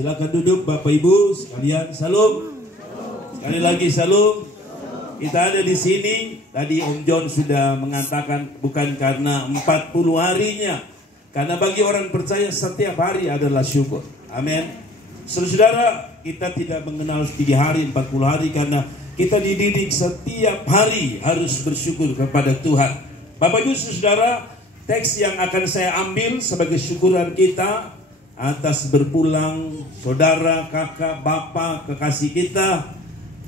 Silakan duduk Bapak Ibu sekalian. Salam. Sekali lagi salam. Kita ada di sini. Tadi Om John sudah mengatakan bukan karena 40 harinya. Karena bagi orang percaya setiap hari adalah syukur. Amin. Saudara, kita tidak mengenal 3 hari, 40 hari karena kita dididik setiap hari harus bersyukur kepada Tuhan. Bapak Ibu Saudara, teks yang akan saya ambil sebagai syukuran kita atas berpulang saudara, kakak, bapak, kekasih kita,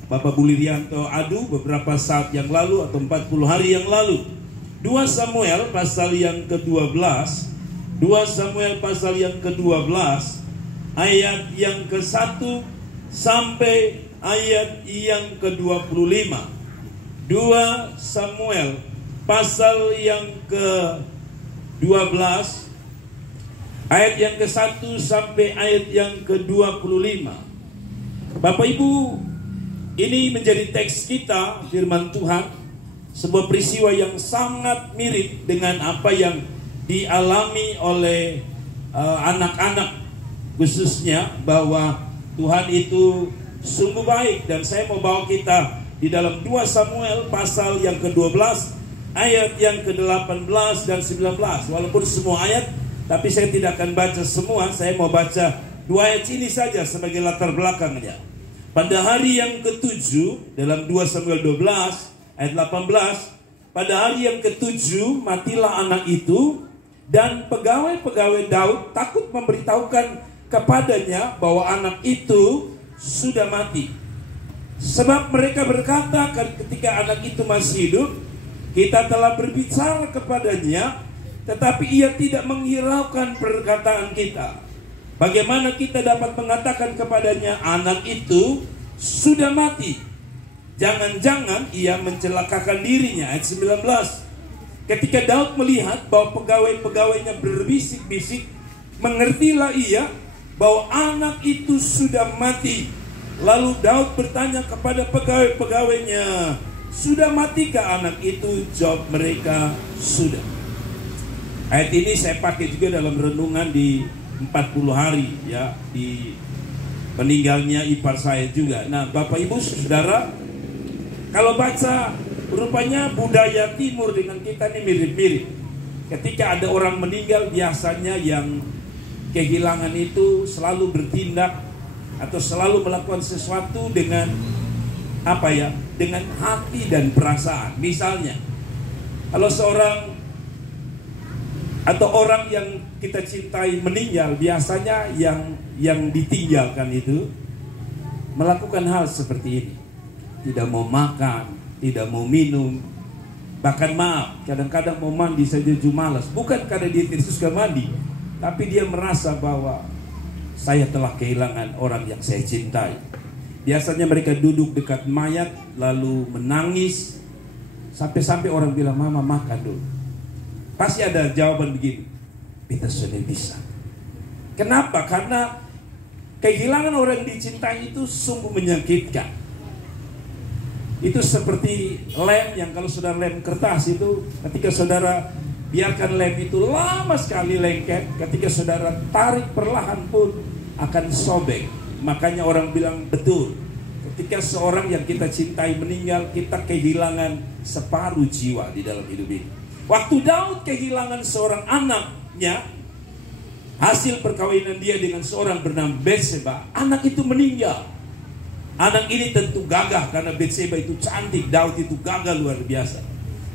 Bapak Bulirianto Adu beberapa saat yang lalu atau 40 hari yang lalu. 2 Samuel pasal yang ke-12, 2 Samuel pasal yang ke-12, ayat yang ke-1 sampai ayat yang ke-25. 2 Samuel pasal yang ke-12, ayat yang ke-1 sampai ayat yang ke-25. Bapak Ibu, ini menjadi teks kita, firman Tuhan, sebuah peristiwa yang sangat mirip dengan apa yang dialami oleh anak-anak khususnya, bahwa Tuhan itu sungguh baik. Dan saya mau bawa kita di dalam 2 Samuel pasal yang ke-12, ayat yang ke-18 dan 19. Walaupun semua ayat, tapi saya tidak akan baca semua. Saya mau baca 2 ayat ini saja sebagai latar belakangnya. Pada hari yang ke-7 dalam 2 Samuel 12 ayat 18, pada hari yang ke-7 matilah anak itu, dan pegawai-pegawai Daud takut memberitahukan kepadanya bahwa anak itu sudah mati. Sebab mereka berkata ketika anak itu masih hidup, kita telah berbicara kepadanya, tetapi ia tidak menghiraukan perkataan kita. Bagaimana kita dapat mengatakan kepadanya anak itu sudah mati? Jangan-jangan ia mencelakakan dirinya. Ayat 19. Ketika Daud melihat bahwa pegawai-pegawainya berbisik-bisik, mengertilah ia bahwa anak itu sudah mati. Lalu Daud bertanya kepada pegawai-pegawainya, sudah matikah anak itu? Jawab mereka, sudah. Ayat ini saya pakai juga dalam renungan di 40 hari ya, di meninggalnya ipar saya juga. Nah, Bapak Ibu Saudara, kalau baca, rupanya budaya timur dengan kita ini mirip-mirip. Ketika ada orang meninggal, biasanya yang kehilangan itu selalu bertindak atau selalu melakukan sesuatu dengan dengan hati dan perasaan. Misalnya, kalau seorang atau orang yang kita cintai meninggal, biasanya yang ditinggalkan itu melakukan hal seperti ini. Tidak mau makan, tidak mau minum, bahkan maaf, kadang-kadang mau mandi saja malas. Bukan karena dia tidak suka mandi, tapi dia merasa bahwa saya telah kehilangan orang yang saya cintai. Biasanya mereka duduk dekat mayat lalu menangis, sampai-sampai orang bilang, mama makan dulu. Pasti ada jawaban begini, kita sudah bisa. Kenapa? Karena kehilangan orang yang dicintai itu sungguh menyakitkan. Itu seperti lem yang kalau saudara lem kertas itu, ketika saudara biarkan lem itu lama sekali lengket, ketika saudara tarik perlahan pun akan sobek. Makanya orang bilang betul, ketika seorang yang kita cintai meninggal, kita kehilangan separuh jiwa di dalam hidup ini. Waktu Daud kehilangan seorang anaknya, hasil perkawinan dia dengan seorang bernama Batseba, anak itu meninggal. Anak ini tentu gagah karena Batseba itu cantik, Daud itu gagah luar biasa.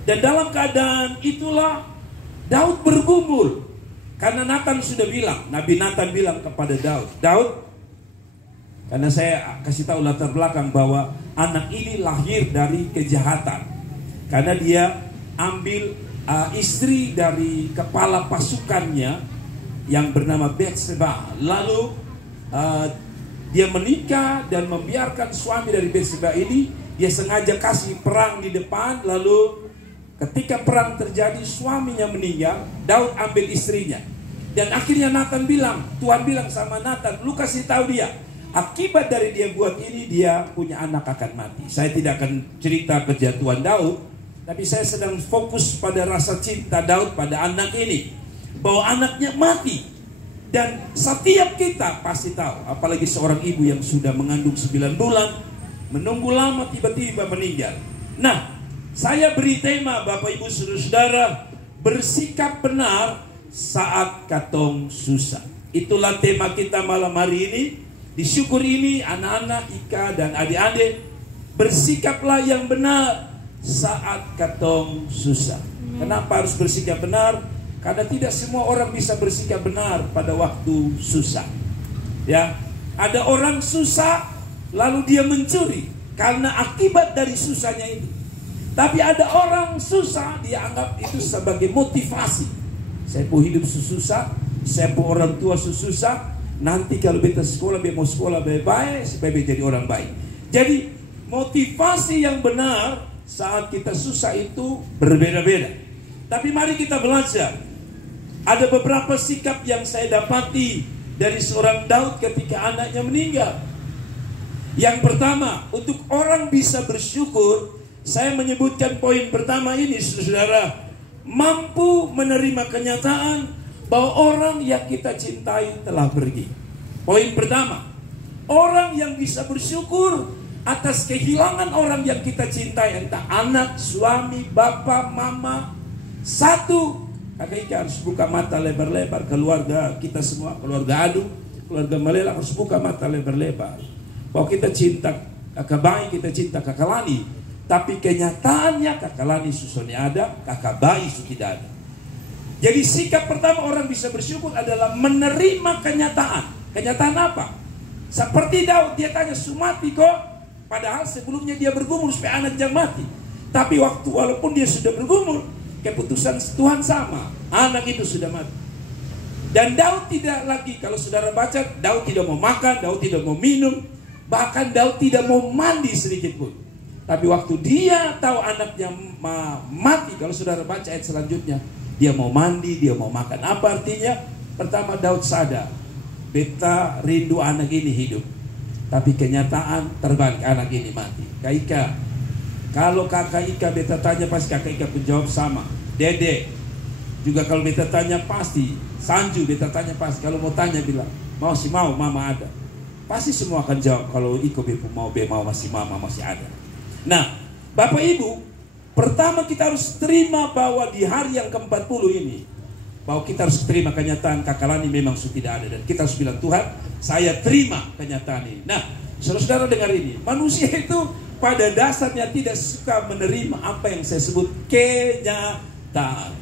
Dan dalam keadaan itulah Daud bergumul. Karena Nathan sudah bilang, Nabi Nathan bilang kepada Daud, Daud, karena saya kasih tahu latar belakang bahwa anak ini lahir dari kejahatan. Karena dia ambil istri dari kepala pasukannya yang bernama Batseba. Lalu dia menikah dan membiarkan suami dari Batseba ini. Dia sengaja kasih perang di depan. Lalu ketika perang terjadi, suaminya meninggal, Daud ambil istrinya. Dan akhirnya Nathan bilang, Tuhan bilang sama Nathan, lu kasih tahu dia, akibat dari dia buat ini, dia punya anak akan mati. Saya tidak akan cerita kejatuhan Daud, tapi saya sedang fokus pada rasa cinta Daud pada anak ini, bahwa anaknya mati. Dan setiap kita pasti tahu, apalagi seorang ibu yang sudah mengandung 9 bulan, menunggu lama tiba-tiba meninggal. Nah, saya beri tema Bapak Ibu Saudara-saudara, bersikap benar saat katong susah. Itulah tema kita malam hari ini. Di syukur ini anak-anak Ika dan adik-adik, bersikaplah yang benar saat katong susah. Kenapa harus bersikap benar? Karena tidak semua orang bisa bersikap benar pada waktu susah. Ya, ada orang susah lalu dia mencuri karena akibat dari susahnya itu. Tapi ada orang susah dia anggap itu sebagai motivasi. Saya mau hidup susah, saya mau orang tua susah. Nanti kalau beta sekolah, beta mau sekolah baik-baik supaya beta jadi orang baik. Jadi motivasi yang benar saat kita susah itu berbeda-beda. Tapi mari kita belajar. Ada beberapa sikap yang saya dapati dari seorang Daud ketika anaknya meninggal. Yang pertama, untuk orang bisa bersyukur, saya menyebutkan poin pertama ini, saudara. Mampu menerima kenyataan bahwa orang yang kita cintai telah pergi. Poin pertama, orang yang bisa bersyukur atas kehilangan orang yang kita cintai, entah anak, suami, bapak, mama. Satu, Kakak Ika harus buka mata lebar-lebar. Keluarga kita semua, keluarga Adu, keluarga Malela harus buka mata lebar-lebar. Bahwa kita cinta Kakak Bayi, kita cinta Kakak Lani. Tapi kenyataannya Kakak Lani susahnya ada, Kakak Bayi tidak ada. Jadi sikap pertama orang bisa bersyukur adalah menerima kenyataan. Kenyataan apa? Seperti Daud, dia tanya, "Sumati kok?" Padahal sebelumnya dia bergumul supaya anak jangan mati. Tapi walaupun dia sudah bergumul, keputusan Tuhan sama, anak itu sudah mati. Dan Daud tidak lagi, kalau saudara baca, Daud tidak mau makan, Daud tidak mau minum, bahkan Daud tidak mau mandi sedikit pun. Tapi waktu dia tahu anaknya mati, kalau saudara baca ayat selanjutnya, dia mau mandi, dia mau makan. Apa artinya? Pertama, Daud sadar, beta rindu anak ini hidup, tapi kenyataan terbalik, anak ini mati. Kak Ika, kalau Kakak Ika beta tanya pasti Kakak Ika pun jawab sama. Dede juga kalau beta tanya pasti. Sanju beta tanya pasti. Kalau mau tanya bilang mau sih mau, mama ada. Pasti semua akan jawab. Kalau Iko bepu mau, be mau, masih mama masih ada. Nah, Bapak Ibu, pertama kita harus terima bahwa di hari yang ke-40 ini, bahwa kita harus terima kenyataan Kakak Lani memang sudah tidak ada. Dan kita harus bilang, Tuhan, saya terima kenyataan ini. Nah, saudara-saudara dengar ini, manusia itu pada dasarnya tidak suka menerima apa yang saya sebut kenyataan.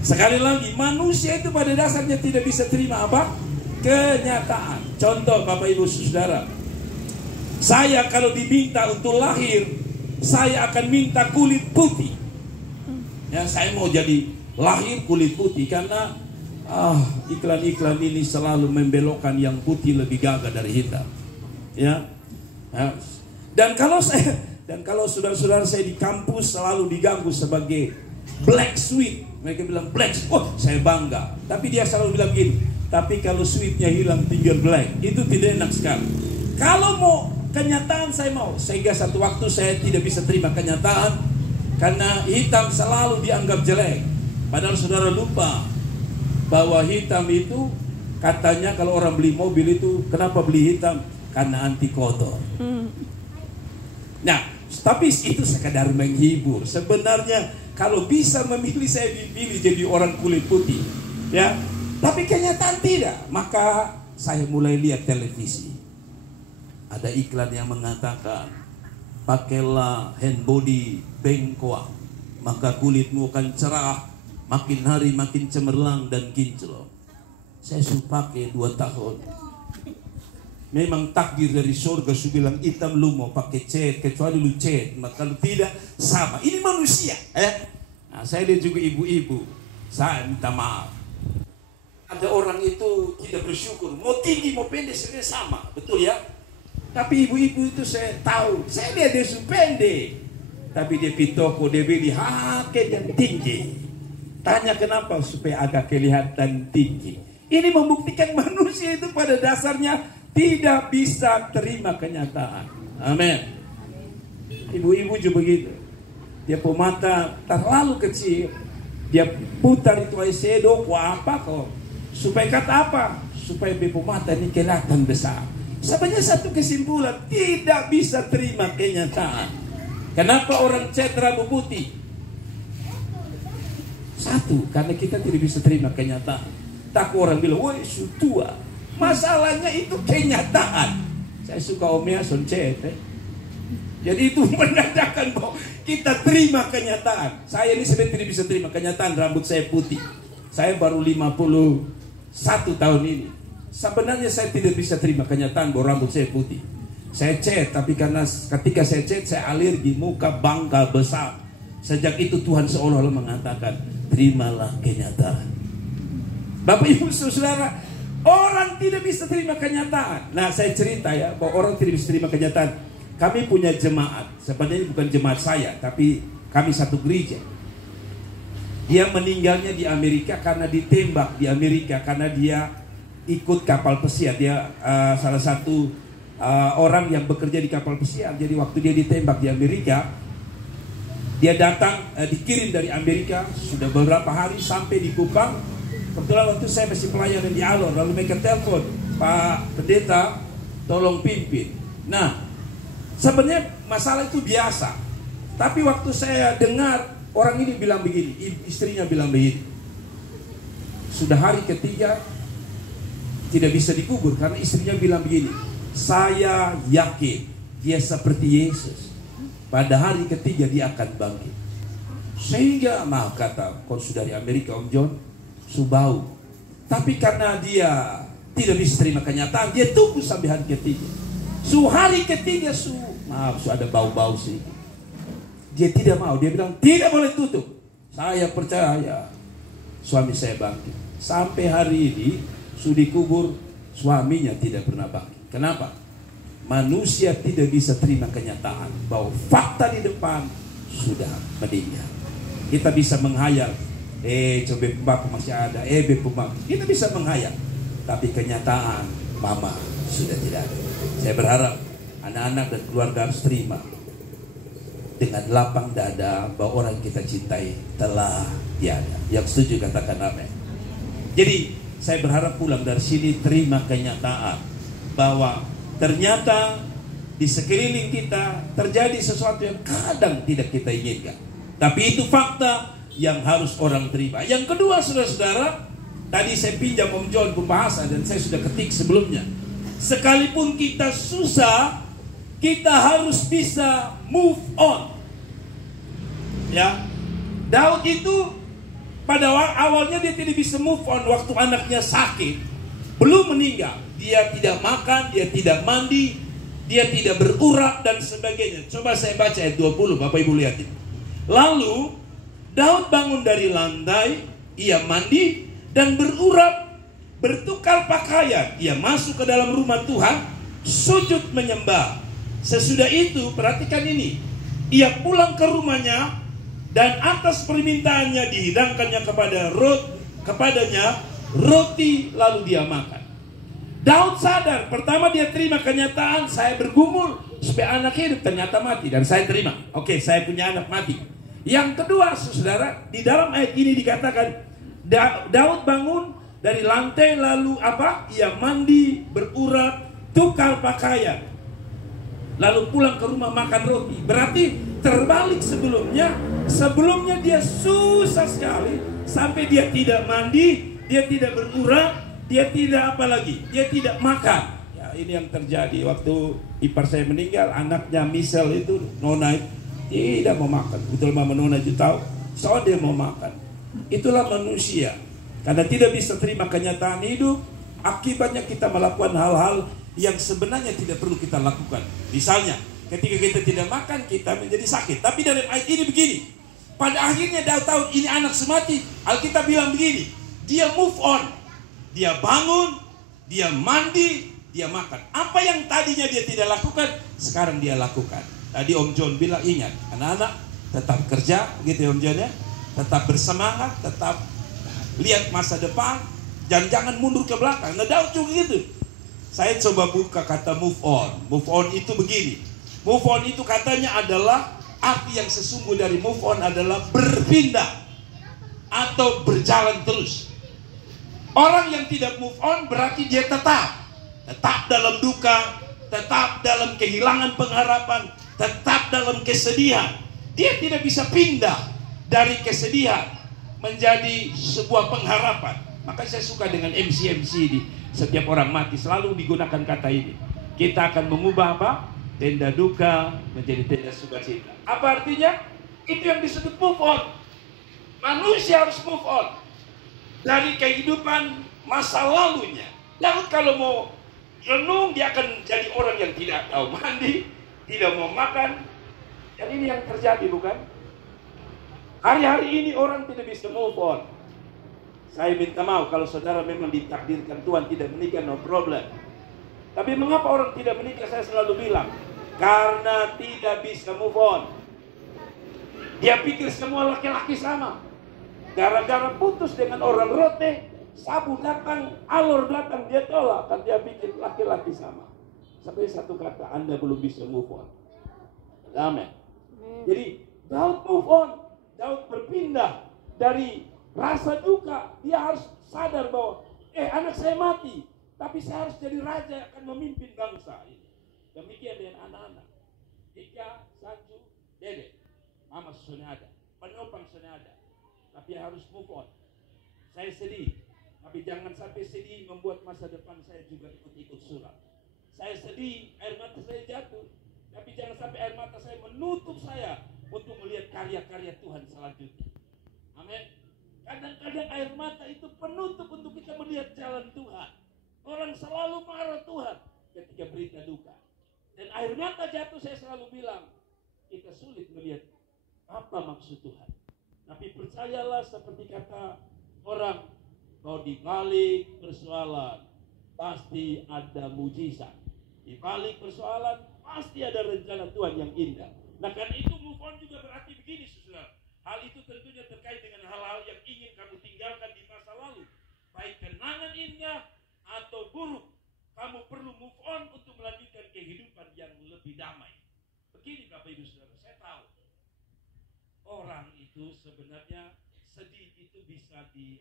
Sekali lagi, manusia itu pada dasarnya tidak bisa terima apa? Kenyataan. Contoh Bapak Ibu Saudara, saya kalau diminta untuk lahir, saya akan minta kulit putih. Ya, saya mau jadi lahir kulit putih karena iklan-iklan ini selalu membelokkan yang putih lebih gagah dari hitam. Ya. Dan kalau saudara-saudara saya di kampus selalu diganggu sebagai black sweet. Mereka bilang black, oh saya bangga. Tapi dia selalu bilang gini, tapi kalau sweetnya hilang tinggal black, itu tidak enak sekali. Kalau mau kenyataan saya mau, sehingga satu waktu saya tidak bisa terima kenyataan karena hitam selalu dianggap jelek. Padahal saudara lupa bahwa hitam itu katanya kalau orang beli mobil itu kenapa beli hitam? Karena anti kotor. Nah, tapi itu sekadar menghibur. Sebenarnya kalau bisa memilih, saya dipilih jadi orang kulit putih. Ya, tapi kenyataan tidak. Maka saya mulai lihat televisi. Ada iklan yang mengatakan, pakailah hand body bengkoang, maka kulitmu akan cerah, makin hari makin cemerlang dan kinclong. Saya sudah pakai 2 tahun. Memang takdir dari surga sudah bilang hitam lu mau pakai cat, kecuali lu cat, maka kalau tidak sama. Ini manusia. Nah, saya lihat juga ibu-ibu. Saya minta maaf. Ada orang itu tidak bersyukur, mau tinggi mau pendek sebenarnya sama, betul ya? Tapi ibu-ibu itu saya tahu, saya lihat dia pendek, tapi dia pitoko, dia beli haket yang tinggi. Tanya kenapa? Supaya agak kelihatan tinggi. Ini membuktikan manusia itu pada dasarnya tidak bisa terima kenyataan. Amin. Ibu-ibu juga begitu. Dia pemata terlalu kecil, dia putar itu eyeshadow, apa kok? Supaya kata apa? Supaya bepo mata ini kelihatan besar. Sebenarnya satu kesimpulan, tidak bisa terima kenyataan. Kenapa orang cat rambut putih? Satu, karena kita tidak bisa terima kenyataan. Tak orang bilang, woi tua. Masalahnya itu kenyataan. Saya suka omnya son cet. Jadi itu menandakan bahwa kita terima kenyataan. Saya ini sebenarnya tidak bisa terima kenyataan rambut saya putih. Saya baru 51 tahun ini. Sebenarnya saya tidak bisa terima kenyataan bahwa rambut saya putih. Saya cat, tapi karena ketika saya cat, saya alergi, muka bangka besar. Sejak itu Tuhan seolah-olah mengatakan, terimalah kenyataan. Bapak Ibu Saudara, orang tidak bisa terima kenyataan. Nah, saya cerita ya, bahwa orang tidak bisa terima kenyataan. Kami punya jemaat, sebenarnya bukan jemaat saya, tapi kami satu gereja. Dia meninggalnya di Amerika karena ditembak di Amerika, karena dia ikut kapal pesiar. Dia salah satu orang yang bekerja di kapal pesiar. Jadi waktu dia ditembak di Amerika, dia datang, dikirim dari Amerika, sudah beberapa hari sampai di Kupang. Kebetulan waktu saya masih pelayanan di Alor, lalu mereka telepon, Pak Pendeta, tolong pimpin. Nah, sebenarnya masalah itu biasa. Tapi waktu saya dengar orang ini bilang begini, istrinya bilang begini, sudah hari ketiga tidak bisa dikubur karena istrinya bilang begini, saya yakin dia seperti Yesus, pada hari ketiga dia akan bangkit. Sehingga maaf kata konsul dari Amerika Om John, subau. Tapi karena dia tidak bisa terima kenyataan, dia tunggu sampai hari ketiga. Hari ketiga maaf ada bau-bau sih. Dia tidak mau, dia bilang tidak boleh tutup. Saya percaya suami saya bangkit. Sampai hari ini sudah dikubur, suaminya tidak pernah bangkit. Kenapa? Manusia tidak bisa terima kenyataan bahwa fakta di depan sudah meninggal. Kita bisa menghayal, coba bapak masih ada, bapak kita bisa menghayal, tapi kenyataan mama sudah tidak ada. Saya berharap anak-anak dan keluarga harus terima dengan lapang dada bahwa orang kita cintai telah tiada. Yang setuju katakan amin. Jadi saya berharap pulang dari sini terima kenyataan bahwa ternyata di sekeliling kita terjadi sesuatu yang kadang tidak kita inginkan. Tapi itu fakta yang harus orang terima. Yang kedua, saudara-saudara, tadi saya pinjam Om John pembahasan dan saya sudah ketik sebelumnya. Sekalipun kita susah, kita harus bisa move on. Ya, Daud itu pada awalnya dia tidak bisa move on waktu anaknya sakit, belum meninggal. Dia tidak makan, dia tidak mandi, dia tidak berurat dan sebagainya. Coba saya baca ayat 20, Bapak Ibu lihat itu. Lalu Daud bangun dari lantai, ia mandi dan berurat, bertukar pakaian. Ia masuk ke dalam rumah Tuhan, sujud menyembah. Sesudah itu, perhatikan ini, ia pulang ke rumahnya dan atas permintaannya dihidangkannya kepadanya roti, lalu dia makan. Daud sadar, pertama dia terima kenyataan, saya bergumul supaya anak hidup, ternyata mati dan saya terima. Oke, saya punya anak mati. Yang kedua, saudara, di dalam ayat ini dikatakan Daud bangun dari lantai, lalu apa? Ia mandi, berurat, tukar pakaian, lalu pulang ke rumah makan roti. Berarti terbalik sebelumnya dia susah sekali sampai dia tidak mandi, dia tidak berurat, dia tidak apa lagi, dia tidak makan. Ya, ini yang terjadi waktu ipar saya meninggal, anaknya Michelle itu, Nona itu tidak mau makan. Betul Mama Nona itu tahu, soalnya dia mau makan. Itulah manusia, karena tidak bisa terima kenyataan hidup, akibatnya kita melakukan hal-hal yang sebenarnya tidak perlu kita lakukan. Misalnya, ketika kita tidak makan, kita menjadi sakit. Tapi dalam ayat ini begini, pada akhirnya Daud tahu ini anak semati. Alkitab bilang begini, dia move on, dia bangun, dia mandi, dia makan. Apa yang tadinya dia tidak lakukan, sekarang dia lakukan. Tadi Om John bilang, ingat, anak-anak tetap kerja, gitu ya Om John ya, tetap bersemangat, tetap lihat masa depan, dan jangan mundur ke belakang. Nah Daud juga gitu. Saya coba buka kata move on. Move on itu begini. Move on itu katanya adalah, arti yang sesungguh dari move on adalah berpindah atau berjalan terus. Orang yang tidak move on berarti dia tetap dalam duka, tetap dalam kehilangan pengharapan, tetap dalam kesedihan. Dia tidak bisa pindah dari kesedihan menjadi sebuah pengharapan. Maka saya suka dengan MC ini. Setiap orang mati selalu digunakan kata ini. Kita akan mengubah apa? Tenda duka menjadi tenda sukacita. Apa artinya? Itu yang disebut move on. Manusia harus move on dari kehidupan masa lalunya. Lalu kalau mau renung, dia akan jadi orang yang tidak tahu mandi, tidak mau makan. Dan ini yang terjadi, bukan? Hari-hari ini orang tidak bisa move on. Saya minta maaf kalau saudara memang ditakdirkan Tuhan tidak menikah, no problem. Tapi mengapa orang tidak menikah? Saya selalu bilang, karena tidak bisa move on. Dia pikir semua laki-laki sama. Gara-gara putus dengan orang rote, sabu datang, alor datang, dia tolak. Kan dia pikir laki-laki sama. Sampai satu kata, Anda belum bisa move on. Amin. Jadi Daud move on. Daud berpindah dari rasa duka. Dia harus sadar bahwa anak saya mati, tapi saya harus jadi raja yang akan memimpin bangsa ini. Demikian dengan anak-anak. Ika, Sanju, Dede, Mama sudah ada, penopang sudah ada, tapi harus move on. Saya sedih, tapi jangan sampai sedih membuat masa depan saya juga ikut-ikut suram. Saya sedih, air mata saya jatuh, tapi jangan sampai air mata saya menutup saya untuk melihat karya-karya Tuhan selanjutnya. Amin. Kadang-kadang air mata itu penutup untuk kita melihat jalan Tuhan. Orang selalu marah Tuhan ketika berita duka. Dan air mata jatuh, saya selalu bilang, kita sulit melihat apa maksud Tuhan. Tapi percayalah seperti kata orang, bahwa di balik persoalan pasti ada mujizat. Di balik persoalan pasti ada rencana Tuhan yang indah. Nah, karena itu move on juga berarti begini, saudara. Hal itu tentunya terkait dengan hal-hal yang ingin kamu tinggalkan di masa lalu. Baik kenangan indah atau buruk. Kamu perlu move on untuk melanjutkan kehidupan yang lebih damai. Begini Bapak Ibu Saudara, saya tahu orang itu sebenarnya sedih itu bisa di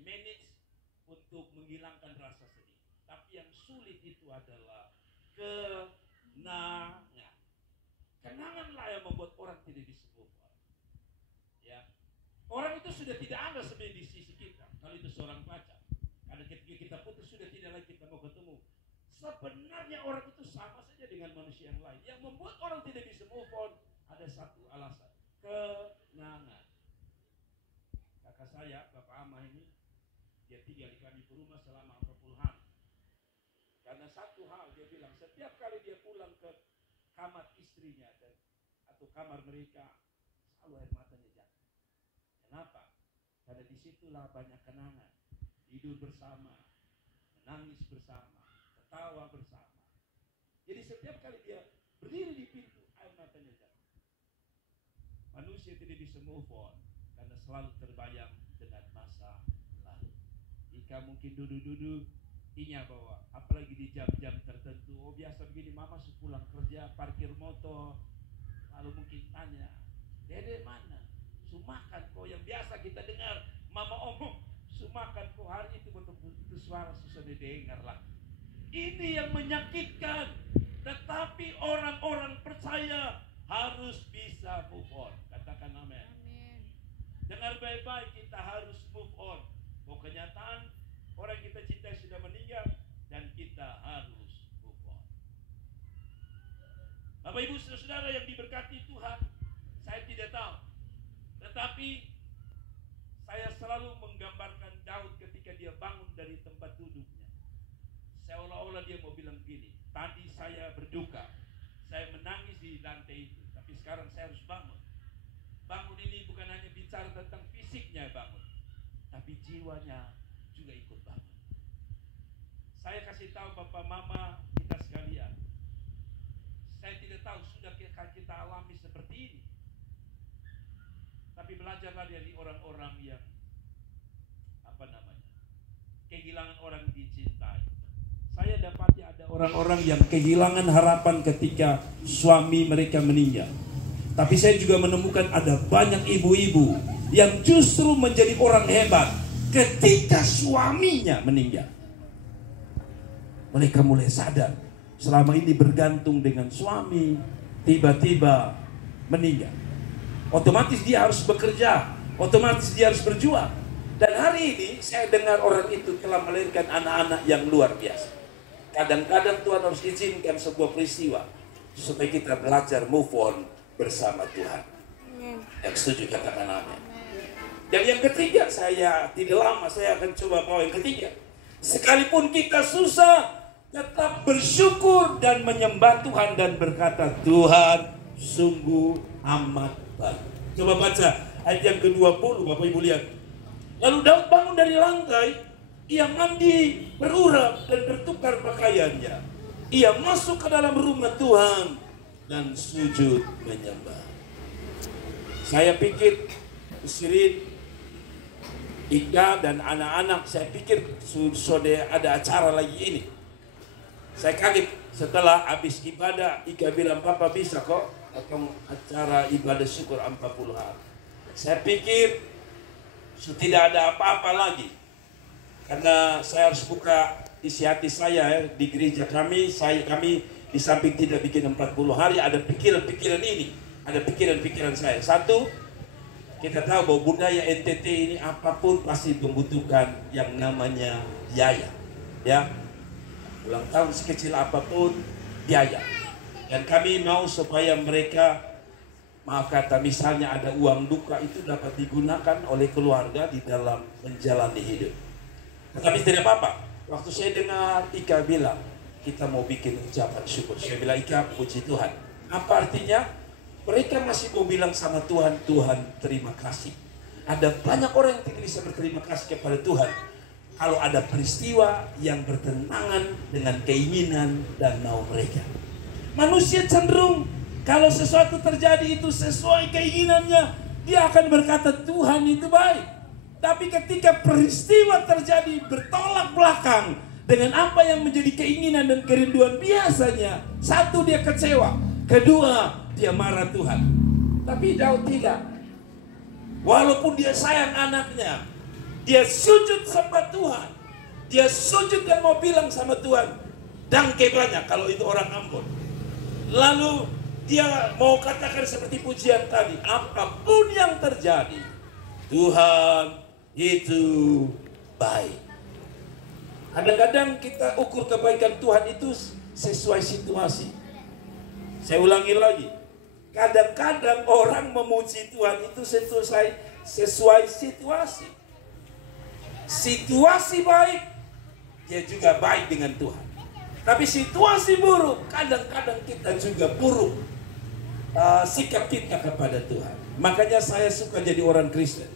manage untuk menghilangkan rasa sedih. Tapi yang sulit itu adalah kenangan. Kenanganlah yang membuat orang tidak bisa move on. Ya. Orang itu sudah tidak ada sebenarnya di sisi kita. Kalau itu seorang pacar. Karena ketika kita putus sudah tidak lagi kita mau ketemu. Sebenarnya orang itu sama saja dengan manusia yang lain. Yang membuat orang tidak bisa move on ada satu alasan. Kenangan. Kakak saya, Bapak Amah ini, dia tinggal di kami rumah selama 40 hari. Karena satu hal dia bilang, setiap kali dia pulang ke kamar istrinya atau kamar mereka, selalu air matanya jatuh. Kenapa? Karena disitulah banyak kenangan. Tidur bersama, menangis bersama, ketawa bersama. Jadi setiap kali dia berdiri di pintu, air matanya jatuh. Manusia tidak bisa move on karena selalu terbayang dengan masa lalu. Jika mungkin duduk-duduk, ingat bahwa apalagi di jam-jam tertentu, biasa begini, mama sepulang kerja parkir motor, lalu mungkin tanya, Dede mana? Sumakan kok, yang biasa kita dengar mama omong, sumakan kok, hari itu betul-betul itu suara susah didengar lah. Ini yang menyakitkan. Tetapi orang-orang percaya harus bisa move on. Katakan amin. Dengar baik-baik, kita harus move on. Bahwa kenyataan orang kita cintai sudah meninggal dan kita harus move on. Bapak Ibu Saudara yang diberkati Tuhan, saya tidak tahu. Tetapi saya selalu menggambarkan Daud ketika dia bangun dari tempat duduknya. Seolah-olah dia mau bilang begini, tadi saya berduka, saya menangis di lantai itu, tapi sekarang saya harus bangun. Bangun ini bukan hanya bicara tentang fisiknya bangun, tapi jiwanya juga ikut bangun. Saya kasih tahu Bapak Mama kita sekalian, saya tidak tahu sudah kita alami seperti ini. Tapi belajarlah dari orang-orang yang kehilangan orang dicintai. Saya dapati ada orang-orang yang kehilangan harapan ketika suami mereka meninggal. Tapi saya juga menemukan ada banyak ibu-ibu yang justru menjadi orang hebat ketika suaminya meninggal. Mereka mulai sadar selama ini bergantung dengan suami, tiba-tiba meninggal. Otomatis dia harus bekerja, otomatis dia harus berjuang. Dan hari ini saya dengar orang itu telah melahirkan anak-anak yang luar biasa. Kadang-kadang Tuhan harus izinkan sebuah peristiwa supaya kita belajar move on bersama Tuhan. Yang setuju katakan amin. Dan yang ketiga, saya tidak lama saya akan coba bawa yang ketiga. Sekalipun kita susah, tetap bersyukur dan menyembah Tuhan dan berkata, Tuhan sungguh amat baik. Coba baca ayat yang ke-20, Bapak Ibu lihat. Lalu Daud bangun dari lantai, ia mandi, berurap dan bertukar pakaiannya. Ia masuk ke dalam rumah Tuhan dan sujud menyembah. Saya pikir Sirin, Ika dan anak-anak, saya pikir sudah ada acara lagi ini. Saya kaget setelah habis ibadah, Ika bilang, Papa bisa kok atau acara ibadah syukur 40 hari. Saya pikir tidak ada apa-apa lagi. Karena saya harus buka isi hati saya ya, di gereja kami di samping tidak bikin 40 hari, ada pikiran-pikiran ini. Ada pikiran-pikiran saya. Satu, kita tahu bahwa budaya NTT ini apapun pasti membutuhkan yang namanya biaya. Ya, ulang tahun sekecil apapun biaya. Dan kami mau supaya mereka, maaf kata misalnya ada uang duka itu dapat digunakan oleh keluarga di dalam menjalani hidup. Tetapi tidak apa-apa. Waktu saya dengar Ika bilang kita mau bikin ucapan syukur, saya bilang Ika puji Tuhan. Apa artinya? Mereka masih mau bilang sama Tuhan, Tuhan terima kasih. Ada banyak orang yang tidak bisa berterima kasih kepada Tuhan kalau ada peristiwa yang bertentangan dengan keinginan dan mau mereka. Manusia cenderung kalau sesuatu terjadi itu sesuai keinginannya, dia akan berkata Tuhan itu baik. Tapi ketika peristiwa terjadi bertolak belakang dengan apa yang menjadi keinginan dan kerinduan, biasanya satu, dia kecewa, kedua, dia marah Tuhan. Tapi Daud tidak. Walaupun dia sayang anaknya, dia sujud sama Tuhan. Dia sujud dan mau bilang sama Tuhan, dangke banyak kalau itu orang Ambon. Lalu dia mau katakan seperti pujian tadi, apapun yang terjadi, Tuhan itu baik. Kadang-kadang kita ukur kebaikan Tuhan itu sesuai situasi. Saya ulangi lagi. Kadang-kadang orang memuji Tuhan itu sesuai situasi. Situasi baik, dia juga baik dengan Tuhan. Tapi situasi buruk, kadang-kadang kita juga buruk sikap kita kepada Tuhan. Makanya saya suka jadi orang Kristen.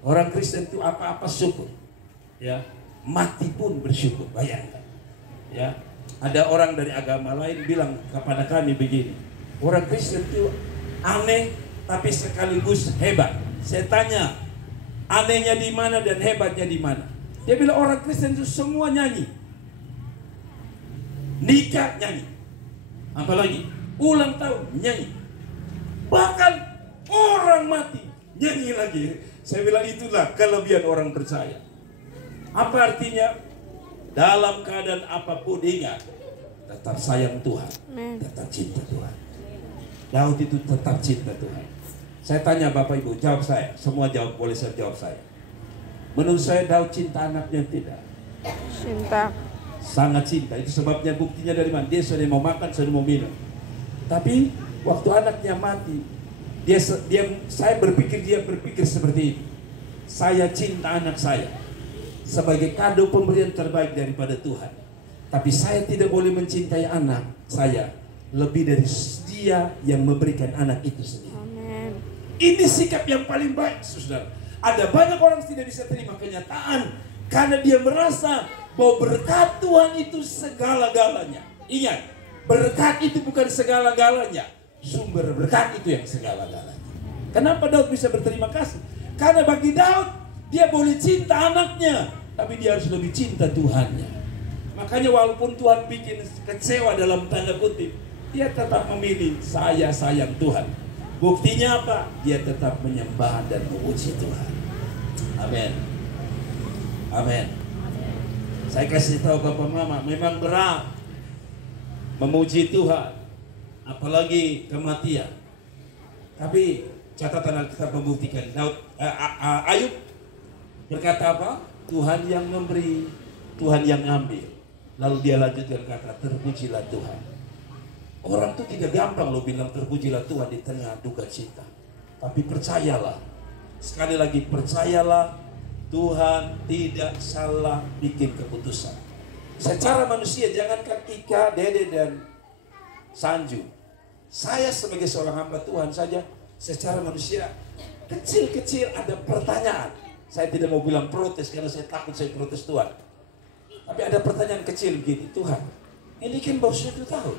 Orang Kristen itu apa-apa syukur. Ya, mati pun bersyukur. Bayangkan. Ya, ada orang dari agama lain bilang kepada kami begini. Orang Kristen itu aneh tapi sekaligus hebat. Saya tanya, anehnya di mana dan hebatnya di mana? Dia bilang orang Kristen itu semua nyanyi. Nikah nyanyi. Apalagi ulang tahun nyanyi. Bahkan orang mati nyanyi lagi. Saya bilang itulah kelebihan orang percaya. Apa artinya? Dalam keadaan apapun ingat, tetap sayang Tuhan, tetap cinta Tuhan. Daud itu tetap cinta Tuhan. Saya tanya Bapak Ibu, jawab saya. Semua jawab, boleh saya jawab saya. Menurut saya Daud cinta anaknya tidak? Cinta. Sangat cinta. Itu sebabnya buktinya dari mana? Dia sudah mau makan, sudah mau minum. Tapi waktu anaknya mati, saya berpikir dia berpikir seperti ini. Saya cinta anak saya sebagai kado pemberian terbaik daripada Tuhan. Tapi saya tidak boleh mencintai anak saya lebih dari dia yang memberikan anak itu sendiri. Amen. Ini sikap yang paling baik, saudara. Ada banyak orang tidak bisa terima kenyataan karena dia merasa bahwa berkat Tuhan itu segala-galanya. Ingat, berkat itu bukan segala-galanya. Sumber berkat itu yang segala-galanya. Kenapa Daud bisa berterima kasih? Karena bagi Daud, dia boleh cinta anaknya, tapi dia harus lebih cinta Tuhannya. Makanya walaupun Tuhan bikin kecewa dalam tanda kutip, dia tetap memilih saya sayang Tuhan. Buktinya apa? Dia tetap menyembah dan memuji Tuhan. Amin. Amin. Saya kasih tahu Bapak Mama, memang berat memuji Tuhan, apalagi kematian. Tapi catatan Alkitab membuktikan. Ayub berkata apa? Tuhan yang memberi, Tuhan yang ambil. Lalu dia lanjutkan kata, terpujilah Tuhan. Orang tuh tidak gampang lo bilang terpujilah Tuhan di tengah duka cita. Tapi percayalah, sekali lagi percayalah, Tuhan tidak salah bikin keputusan. Secara manusia, jangankan Ika, Dede, dan Sanju, saya sebagai seorang hamba Tuhan saja, secara manusia kecil-kecil ada pertanyaan. Saya tidak mau bilang protes karena saya takut saya protes Tuhan. Tapi ada pertanyaan kecil begini, Tuhan, ini kan baru 1 tahun.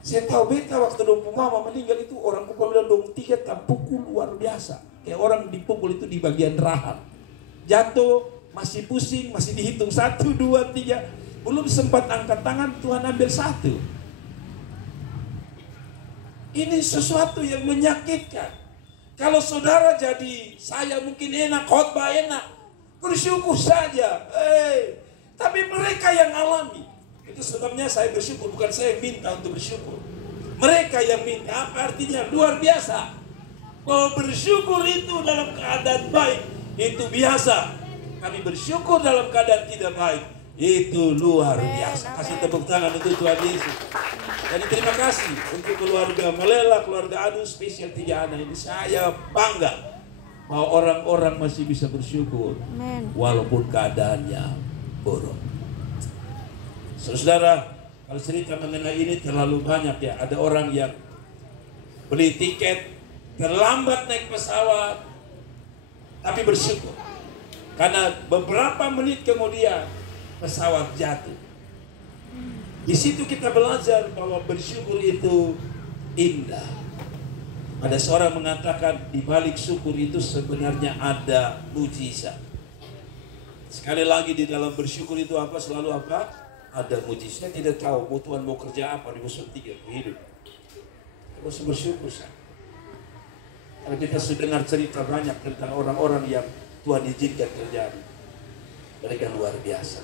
Saya tahu beta waktu dong mama meninggal itu orang pukul bilang dong 3 tak pukul luar biasa. Kayak orang dipukul itu di bagian rahang. Jatuh, masih pusing, masih dihitung 1, 2, 3. Belum sempat angkat tangan, Tuhan ambil 1. Ini sesuatu yang menyakitkan. Kalau saudara jadi saya mungkin enak, khotbah enak, bersyukur saja. Tapi mereka yang alami. Itu sebabnya saya bersyukur, bukan saya yang minta untuk bersyukur. Mereka yang minta, apa artinya? Luar biasa. Bahwa bersyukur itu dalam keadaan baik, itu biasa. Kami bersyukur dalam keadaan tidak baik, itu luar biasa. Kasih tepuk tangan untuk Tuhan Yesus. Dan terima kasih untuk keluarga Melela, keluarga Adu, spesial 3 anak ini. Saya bangga bahwa orang-orang masih bisa bersyukur walaupun keadaannya buruk. Saudara, kalau cerita mengenai ini terlalu banyak ya. Ada orang yang beli tiket, terlambat naik pesawat, tapi bersyukur. Karena beberapa menit kemudian pesawat jatuh. Di situ kita belajar bahwa bersyukur itu indah. Ada seorang mengatakan di balik syukur itu sebenarnya ada mujizat. Sekali lagi di dalam bersyukur itu apa? Selalu apa? Ada mujizat. Saya tidak tahu mau Tuhan mau kerja apa di musim 3 hidup. Terus bersyukur saja. Karena kita sudah dengar cerita banyak tentang orang-orang yang Tuhan izinkan terjadi. Mereka luar biasa.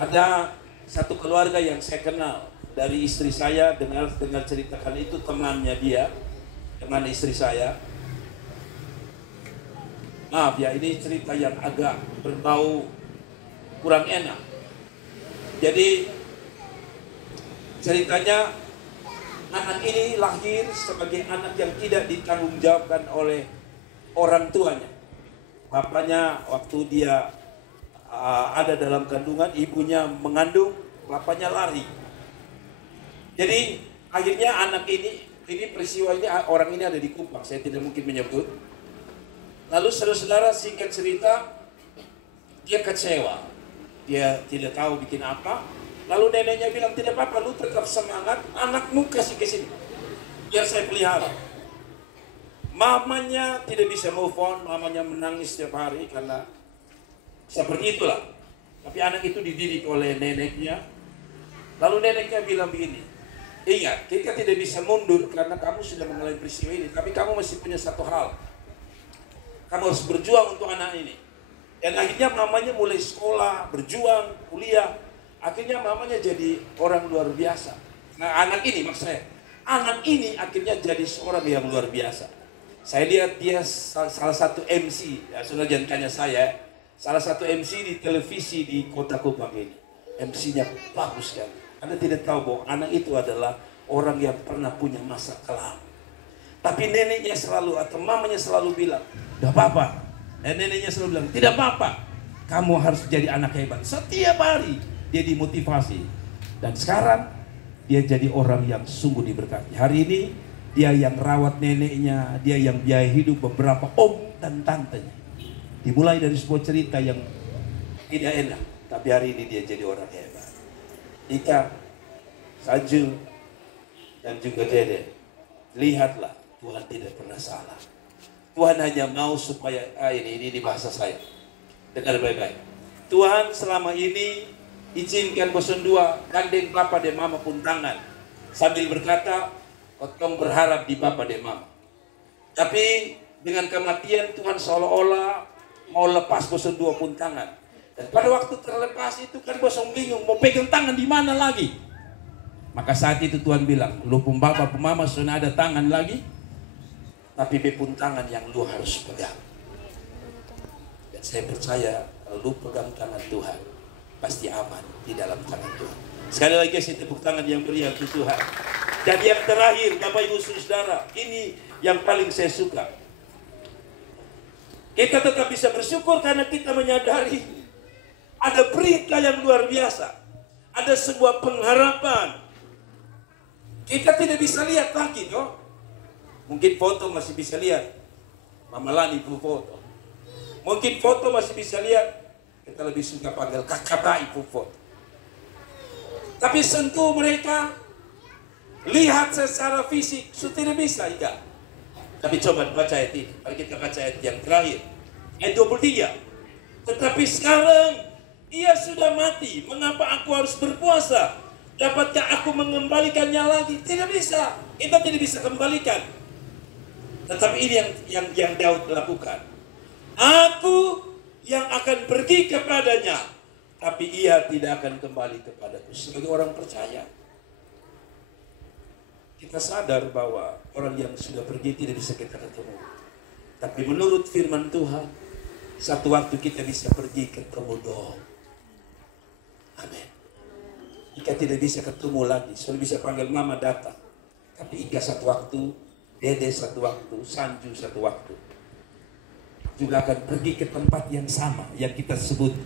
Ada satu keluarga yang saya kenal dari istri saya, dengar ceritakan itu temannya dia, teman istri saya. Maaf ya, ini cerita yang agak berbau kurang enak. Jadi ceritanya anak ini lahir sebagai anak yang tidak ditanggungjawabkan oleh orang tuanya. Bapaknya waktu dia ada dalam kandungan, ibunya mengandung, bapaknya lari. Jadi akhirnya anak ini peristiwa ini, orang ini ada di Kupang, saya tidak mungkin menyebut. Lalu saudara-saudara, singkat cerita, dia kecewa. Dia tidak tahu bikin apa. Lalu neneknya bilang, tidak apa-apa, lu tetap semangat, anakmu kasih ke sini, biar saya pelihara. Mamanya tidak bisa move on, mamanya menangis setiap hari karena seperti itulah. Tapi anak itu dididik oleh neneknya. Lalu neneknya bilang begini, ingat, kita tidak bisa mundur karena kamu sudah mengalami peristiwa ini, tapi kamu masih punya satu hal. Kamu harus berjuang untuk anak ini. Dan akhirnya mamanya mulai sekolah, berjuang, kuliah. Akhirnya mamanya jadi orang luar biasa. Nah anak ini maksud saya, anak ini akhirnya jadi seorang yang luar biasa. Saya lihat dia salah satu MC, ya, saudara jangan tanya saya, salah satu MC di televisi di kota Kupang ini. MC-nya bagus kan. Anda tidak tahu bahwa anak itu adalah orang yang pernah punya masa kelam. Tapi neneknya selalu atau mamanya selalu bilang, gak apa-apa. Dan neneknya selalu bilang, tidak apa-apa, kamu harus jadi anak hebat. Setiap hari dia dimotivasi. Dan sekarang dia jadi orang yang sungguh diberkati. Hari ini dia yang rawat neneknya, dia yang biaya hidup beberapa om dan tantenya. Dimulai dari sebuah cerita yang tidak enak, tapi hari ini dia jadi orang hebat. Ika, Sanju, dan juga Dede, lihatlah Tuhan tidak pernah salah. Tuhan hanya mau supaya, ini bahasa saya, dengar baik-baik. Tuhan selama ini izinkan boson 2 gandeng Bapa dan Mama pun tangan, sambil berkata, kotong berharap di Bapa dan Mama. Tapi dengan kematian Tuhan seolah-olah mau lepas bosan dua pun tangan. Dan pada waktu terlepas itu kan bosan bingung mau pegang tangan di mana lagi. Maka saat itu Tuhan bilang, lu pun bapa pun mama sudah ada tangan lagi, tapi bepun tangan yang lu harus pegang. Dan saya percaya kalau lu pegang tangan Tuhan, pasti aman di dalam tangan Tuhan. Sekali lagi saya tepuk tangan yang meriah untuk Tuhan. Dan yang terakhir, Bapak Ibu Saudara, ini yang paling saya suka. Kita tetap bisa bersyukur karena kita menyadari ada berita yang luar biasa. Ada sebuah pengharapan. Kita tidak bisa lihat lagi, no? Mungkin foto masih bisa lihat. Mama Lani foto. Mungkin foto masih bisa lihat. Kita lebih suka panggil kakak baik foto. Tapi sentuh mereka, lihat secara fisik, sudah tidak bisa, enggak. Tapi coba baca ayat ini. Mari kita baca ayat yang terakhir. Ayat 23. Tetapi sekarang ia sudah mati. Mengapa aku harus berpuasa? Dapatkah aku mengembalikannya lagi? Tidak bisa. Kita tidak bisa kembalikan. Tetapi ini yang Daud lakukan. Aku yang akan pergi kepadanya, tapi ia tidak akan kembali kepadaku. Sebagai orang percaya, kita sadar bahwa orang yang sudah pergi tidak bisa kita ketemu. Tapi menurut firman Tuhan, satu waktu kita bisa pergi ketemu dong. Amin. Ika tidak bisa ketemu lagi, sudah bisa panggil mama datang. Tapi Ika satu waktu, Dede satu waktu, Sanju satu waktu, juga akan pergi ke tempat yang sama yang kita sebut